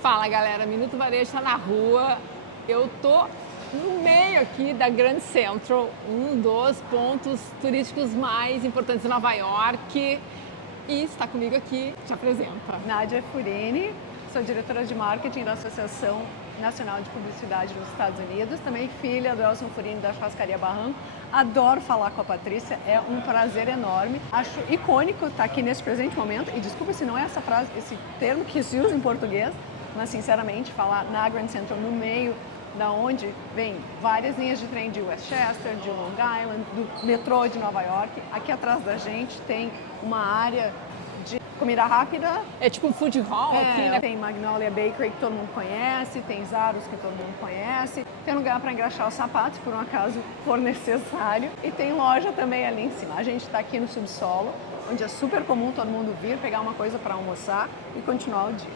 Fala galera, Minuto Varejo está na rua. Eu tô no meio aqui da Grand Central, um dos pontos turísticos mais importantes de Nova York. E está comigo aqui, te apresenta. Nádia Furini, sou diretora de marketing da Associação Nacional de Publicidade dos Estados Unidos, também filha do Elson Furini da Churrascaria Barranco. Adoro falar com a Patrícia, é um prazer enorme. Acho icônico estar aqui nesse presente momento, e desculpa se não é essa frase, esse termo que se usa em português, mas sinceramente falar na Grand Central, no meio da onde vem várias linhas de trem de Westchester, de Long Island, do metrô de Nova York. Aqui atrás da gente tem uma área de comida rápida. É tipo um food hall aqui, né? Tem Magnolia Bakery que todo mundo conhece, tem Zaros que todo mundo conhece, tem lugar para engraxar os sapatos, por um acaso for necessário, e tem loja também ali em cima. A gente está aqui no subsolo, onde é super comum todo mundo vir, pegar uma coisa para almoçar e continuar o dia.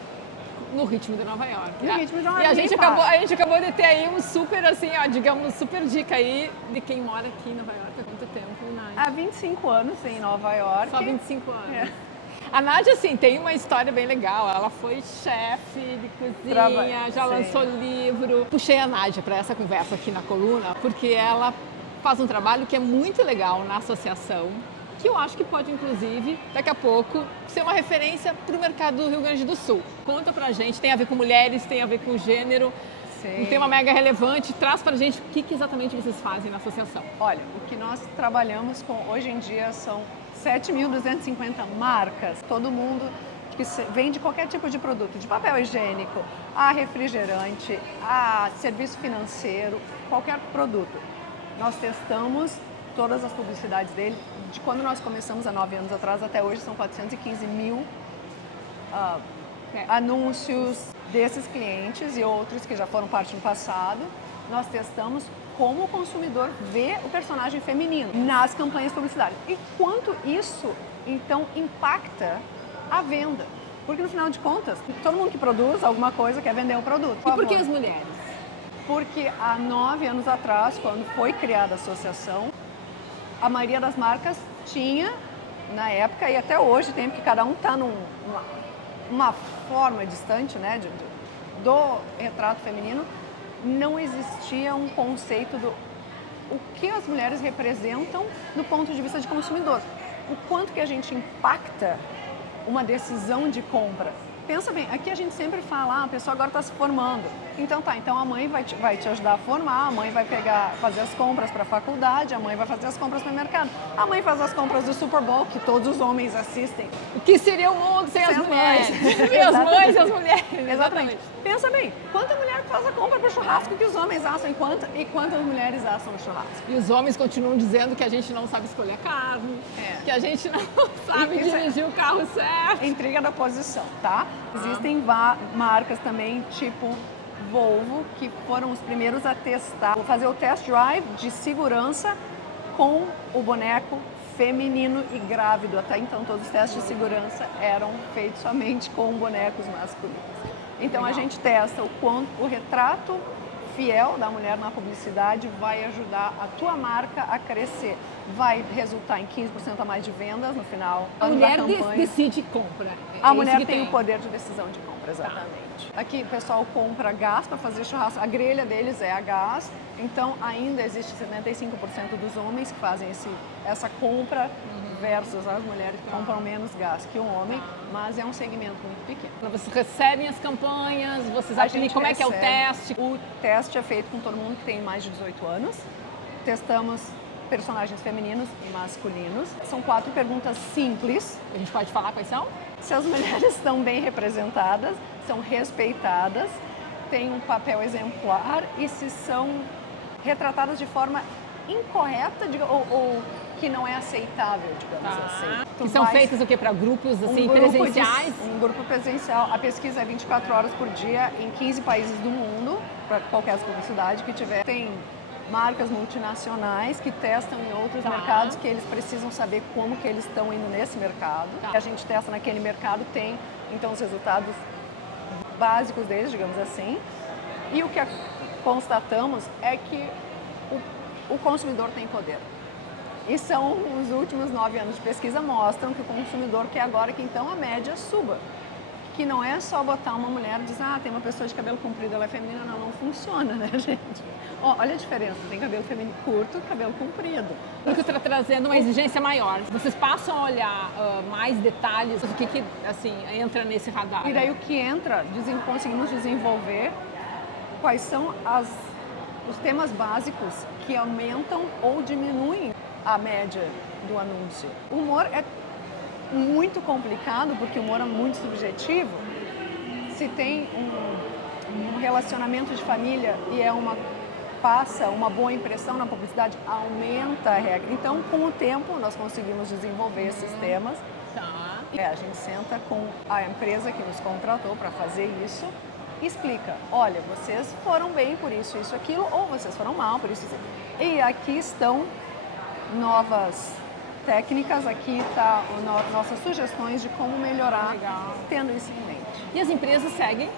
No ritmo de Nova York. No ritmo de Nova E York. a gente acabou de ter aí um super, assim, ó, digamos, super dica aí de quem mora aqui em Nova York há quanto tempo, Nádia? Há 25 anos em Nova York. Só 25 anos. É. A Nádia, assim, tem uma história bem legal. Ela foi chefe de cozinha, já lançou livro. Puxei a Nádia para essa conversa aqui na coluna, porque ela faz um trabalho que é muito legal na associação, que eu acho que pode, inclusive, daqui a pouco, ser uma referência para o mercado do Rio Grande do Sul. Conta pra gente, tem a ver com mulheres, tem a ver com gênero, um tema mega relevante. Traz pra gente o que exatamente vocês fazem na associação. Olha, o que nós trabalhamos com hoje em dia são 7.250 marcas. Todo mundo que vende qualquer tipo de produto, de papel higiênico, a refrigerante, a serviço financeiro, qualquer produto. Nós testamos todas as publicidades dele. De quando nós começamos há 9 anos atrás até hoje, são 415 mil anúncios desses clientes e outros que já foram parte no passado. Nós testamos como o consumidor vê o personagem feminino nas campanhas publicitárias e quanto isso, então, impacta a venda. Porque, no final de contas, todo mundo que produz alguma coisa quer vender um produto. E por que as mulheres? Porque há 9 anos atrás, quando foi criada a associação, a maioria das marcas tinha, na época, e até hoje tem, porque cada um está numa forma distante, né, do retrato feminino, não existia um conceito do o que as mulheres representam do ponto de vista de consumidor. O quanto que a gente impacta uma decisão de compra. Pensa bem, aqui a gente sempre fala, a pessoa agora está se formando. Então então a mãe vai te ajudar a formar, a mãe vai fazer as compras para a faculdade, a mãe vai fazer as compras para o mercado. A mãe faz as compras do Super Bowl, que todos os homens assistem. O que seria o mundo sem as mulheres? Sem as mães e as mulheres. Exatamente. Pensa bem, quanta mulher faz a compra para o churrasco que os homens assam e quantas mulheres assam o churrasco? E os homens continuam dizendo que a gente não sabe escolher carne, que a gente não sabe dirigir o carro certo. Intriga da posição, tá? Existem marcas também, tipo Volvo, que foram os primeiros a testar, fazer o test drive de segurança com o boneco feminino e grávido. Até então, todos os testes de segurança eram feitos somente com bonecos masculinos. Então, a gente testa o quanto o retrato fiel da mulher na publicidade vai ajudar a tua marca a crescer. Vai resultar em 15% a mais de vendas no final A mulher da campanha. decide e compra. A mulher tem o poder de decisão de compra, exatamente. Aqui o pessoal compra gás para fazer churrasco, a grelha deles é a gás, então ainda existe 75% dos homens que fazem essa compra versus as mulheres que compram menos gás que o homem, mas é um segmento muito pequeno. Vocês recebem as campanhas, vocês aplicam, como é que é o teste? O teste é feito com todo mundo que tem mais de 18 anos. Testamos personagens femininos e masculinos. São 4 perguntas simples. A gente pode falar quais são? Se as mulheres estão bem representadas, são respeitadas, têm um papel exemplar e se são retratadas de forma incorreta ou que não é aceitável, digamos assim. Que são feitas o quê? Para grupos assim, presenciais? Um grupo presencial. A pesquisa é 24 horas por dia em 15 países do mundo, para qualquer publicidade que tiver. Tem marcas multinacionais que testam em outros mercados, que eles precisam saber como que eles estão indo nesse mercado. A gente testa naquele mercado, tem então os resultados básicos deles, digamos assim. E o que constatamos é que o consumidor tem poder. E são os últimos 9 anos de pesquisa mostram que o consumidor quer agora que então a média suba. que não é só botar uma mulher e dizer, tem uma pessoa de cabelo comprido, ela é feminina. Não funciona, né, gente? Olha a diferença, tem cabelo feminino curto e cabelo comprido. Porque está trazendo uma exigência maior. Vocês passam a olhar mais detalhes, o que assim, entra nesse radar? E daí o que entra, conseguimos desenvolver quais são os temas básicos que aumentam ou diminuem a média do anúncio. O humor é muito complicado, porque o humor é muito subjetivo. Se tem um relacionamento de família e passa uma boa impressão na publicidade, aumenta a regra. Então, com o tempo, nós conseguimos desenvolver esses temas. Tá. A gente senta com a empresa que nos contratou para fazer isso e explica, olha, vocês foram bem por isso, isso, aquilo, ou vocês foram mal por isso, isso. E aqui estão novas técnicas, aqui tá nossas sugestões de como melhorar. Legal. Tendo isso em mente. E as empresas seguem?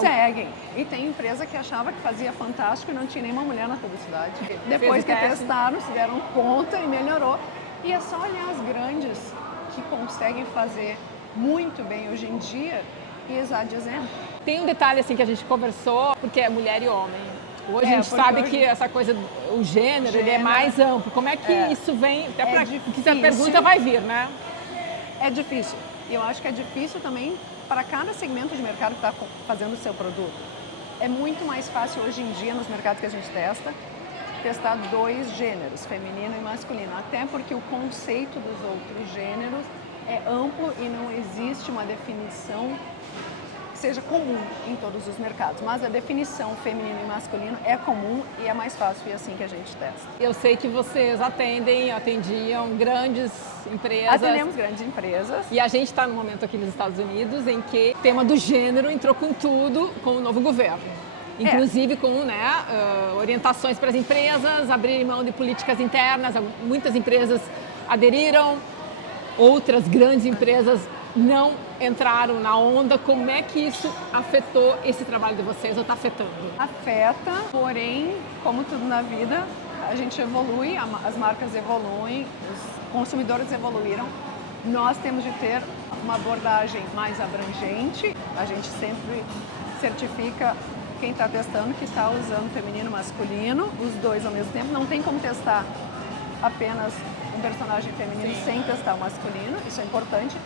Seguem. E tem empresa que achava que fazia fantástico e não tinha nenhuma mulher na publicidade. Depois que testaram, se deram conta e melhorou. E é só olhar as grandes que conseguem fazer muito bem hoje em dia e usar de exemplo. Tem um detalhe assim que a gente conversou, porque é mulher e homem. Hoje a gente sabe que essa coisa, o gênero, ele é mais amplo. Como é que isso vem? Até para que a pergunta vai vir, né? É difícil. E eu acho que é difícil também para cada segmento de mercado que está fazendo o seu produto. É muito mais fácil hoje em dia, nos mercados que a gente testar 2 gêneros, feminino e masculino. Até porque o conceito dos outros gêneros é amplo e não existe uma definição que seja comum em todos os mercados. Mas a definição feminino e masculino é comum e é mais fácil e é assim que a gente testa. Eu sei que vocês atendiam grandes empresas. Atendemos grandes empresas. E a gente está no momento aqui nos Estados Unidos em que o tema do gênero entrou com tudo com o novo governo. Inclusive com orientações para as empresas, abrirem mão de políticas internas. Muitas empresas aderiram, outras grandes empresas não entraram na onda. Como é que isso afetou esse trabalho de vocês ou está afetando? Afeta, porém, como tudo na vida, a gente evolui, as marcas evoluem, os consumidores evoluíram. Nós temos de ter uma abordagem mais abrangente. A gente sempre certifica quem está testando que está usando feminino e masculino, os 2 ao mesmo tempo. Não tem como testar apenas um personagem feminino sem testar o masculino, isso é importante.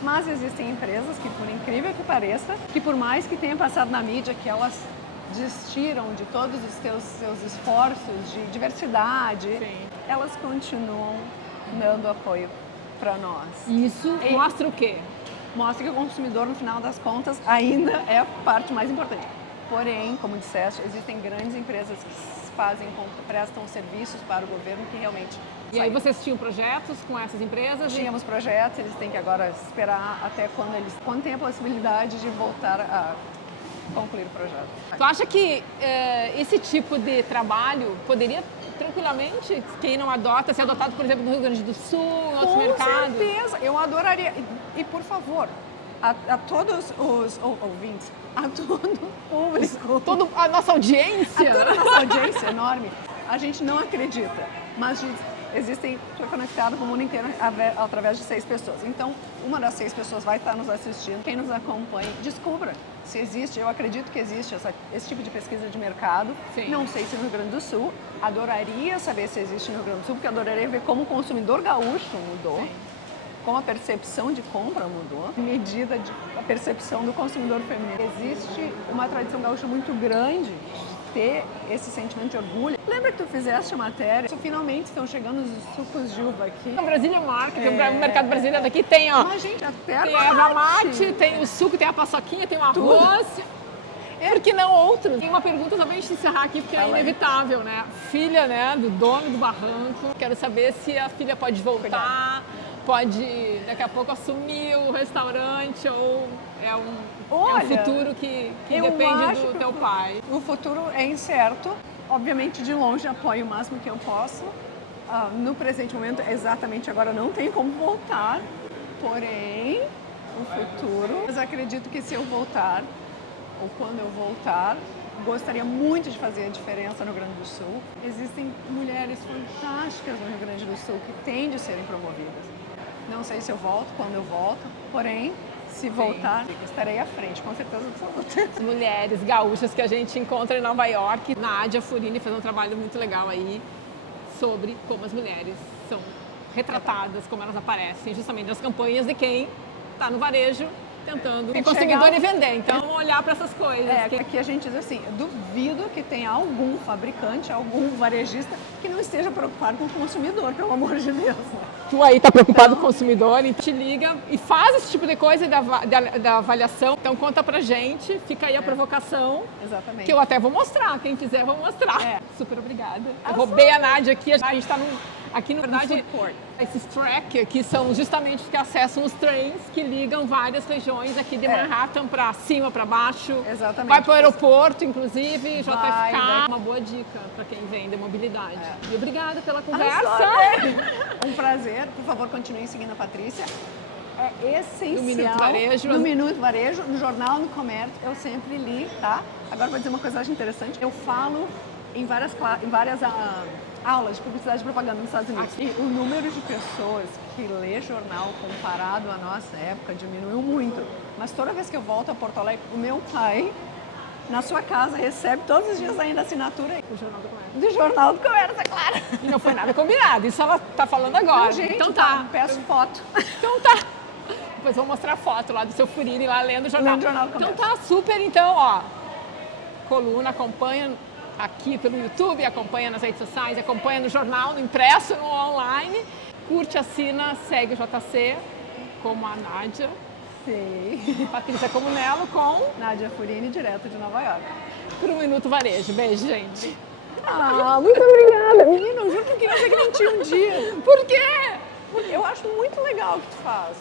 Mas existem empresas que, por incrível que pareça, que por mais que tenha passado na mídia, que elas desistiram de todos os seus esforços de diversidade, elas continuam dando apoio para nós. Isso mostra o quê? Mostra que o consumidor, no final das contas, ainda é a parte mais importante. Porém, como disseste, existem grandes empresas que prestam serviços para o governo que realmente... E aí vocês tinham projetos com essas empresas? Tínhamos projetos, eles têm que agora esperar até quando tem a possibilidade de voltar a concluir o projeto. Tu acha que esse tipo de trabalho poderia tranquilamente, quem não adota, ser adotado, por exemplo, no Rio Grande do Sul, em outros mercados? Com certeza, eu adoraria. E por favor, a todos os ouvintes, a todo o público, toda a nossa audiência, a toda a nossa audiência enorme, a gente não acredita, mas foi conectado com o mundo inteiro através de 6 pessoas. Então, uma das 6 pessoas vai estar nos assistindo. Quem nos acompanha, descubra se existe. Eu acredito que existe esse tipo de pesquisa de mercado. Sim. Não sei se no Rio Grande do Sul. Adoraria saber se existe no Rio Grande do Sul, porque adoraria ver como o consumidor gaúcho mudou. Sim. Como a percepção de compra mudou, medida a percepção do consumidor feminino. Existe uma tradição gaúcha muito grande de ter esse sentimento de orgulho. Lembra que tu fizeste a matéria? Finalmente estão chegando os sucos de uva aqui. A Brasília Market, o mercado brasileiro daqui tem, ó. Mas, gente, até tem a erva mate, tem o suco, tem a paçoquinha, tem o arroz. Por que não outros? Tem uma pergunta só pra gente encerrar aqui, porque é inevitável, né? Filha, né, do dono do barranco. Quero saber se a filha pode voltar, pode daqui a pouco assumir o restaurante ou é um futuro que depende do teu pai. O futuro é incerto. Obviamente, de longe, apoio o máximo que eu posso. No presente momento, exatamente agora, não tem como voltar. Porém, o futuro... Mas acredito que se eu voltar, ou quando eu voltar, gostaria muito de fazer a diferença no Rio Grande do Sul. Existem mulheres fantásticas no Rio Grande do Sul que têm de serem promovidas. Não sei se eu volto, quando eu volto, porém, Se voltar, estarei à frente, com certeza absoluta. As mulheres gaúchas que a gente encontra em Nova York. Nádia Furini fez um trabalho muito legal aí sobre como as mulheres são retratadas, como elas aparecem justamente nas campanhas de quem está no varejo tentando ser consumidor e vender. Então, vamos olhar para essas coisas. Aqui a gente diz assim, eu duvido que tenha algum fabricante, algum varejista que não esteja preocupado com o consumidor, pelo amor de Deus. Tu aí tá preocupado com o consumidor e te liga e faz esse tipo de coisa da avaliação. Então conta pra gente, fica aí a provocação. Exatamente. Que eu até vou mostrar, quem quiser vou mostrar. Super obrigada. Eu roubei a Nádia aqui, a gente tá aqui na verdade, esses track aqui são justamente os que acessam os trens que ligam várias regiões aqui de Manhattan para cima, para baixo. Exatamente. Vai para o aeroporto, inclusive, JFK. Uma boa dica para quem vem de mobilidade. E obrigada pela conversa. Um prazer. Por favor, continuem seguindo a Patrícia. É essencial. No Minuto Varejo. No Minuto Varejo, no Jornal no Comércio, eu sempre li, tá? Agora vou dizer uma coisa que eu acho interessante. Eu falo em várias aulas de publicidade e propaganda nos Estados Unidos. E o número de pessoas que lê jornal comparado à nossa época diminuiu muito. Mas toda vez que eu volto a Porto Alegre, o meu pai, na sua casa, recebe todos os dias ainda a assinatura do Jornal do Comércio. Do Jornal do Comércio, é claro. E não foi nada combinado, isso ela tá falando agora. Não, gente, então tá. Peço foto. Então tá. Depois vou mostrar a foto lá do seu Furini lá lendo o jornal. Lendo o Jornal do Comércio. Então tá super, então, ó. Coluna, acompanha aqui pelo YouTube, acompanha nas redes sociais, acompanha no jornal, no impresso, no online. Curte, assina, segue o JC, como a Nádia. Sim. Patrícia Comunello com Nádia Furini, direto de Nova York. Pro Minuto Varejo. Beijo, gente. Muito obrigada. Menina, eu juro que eu queria ser que nem tinha um dia. Por quê? Porque eu acho muito legal o que tu faz.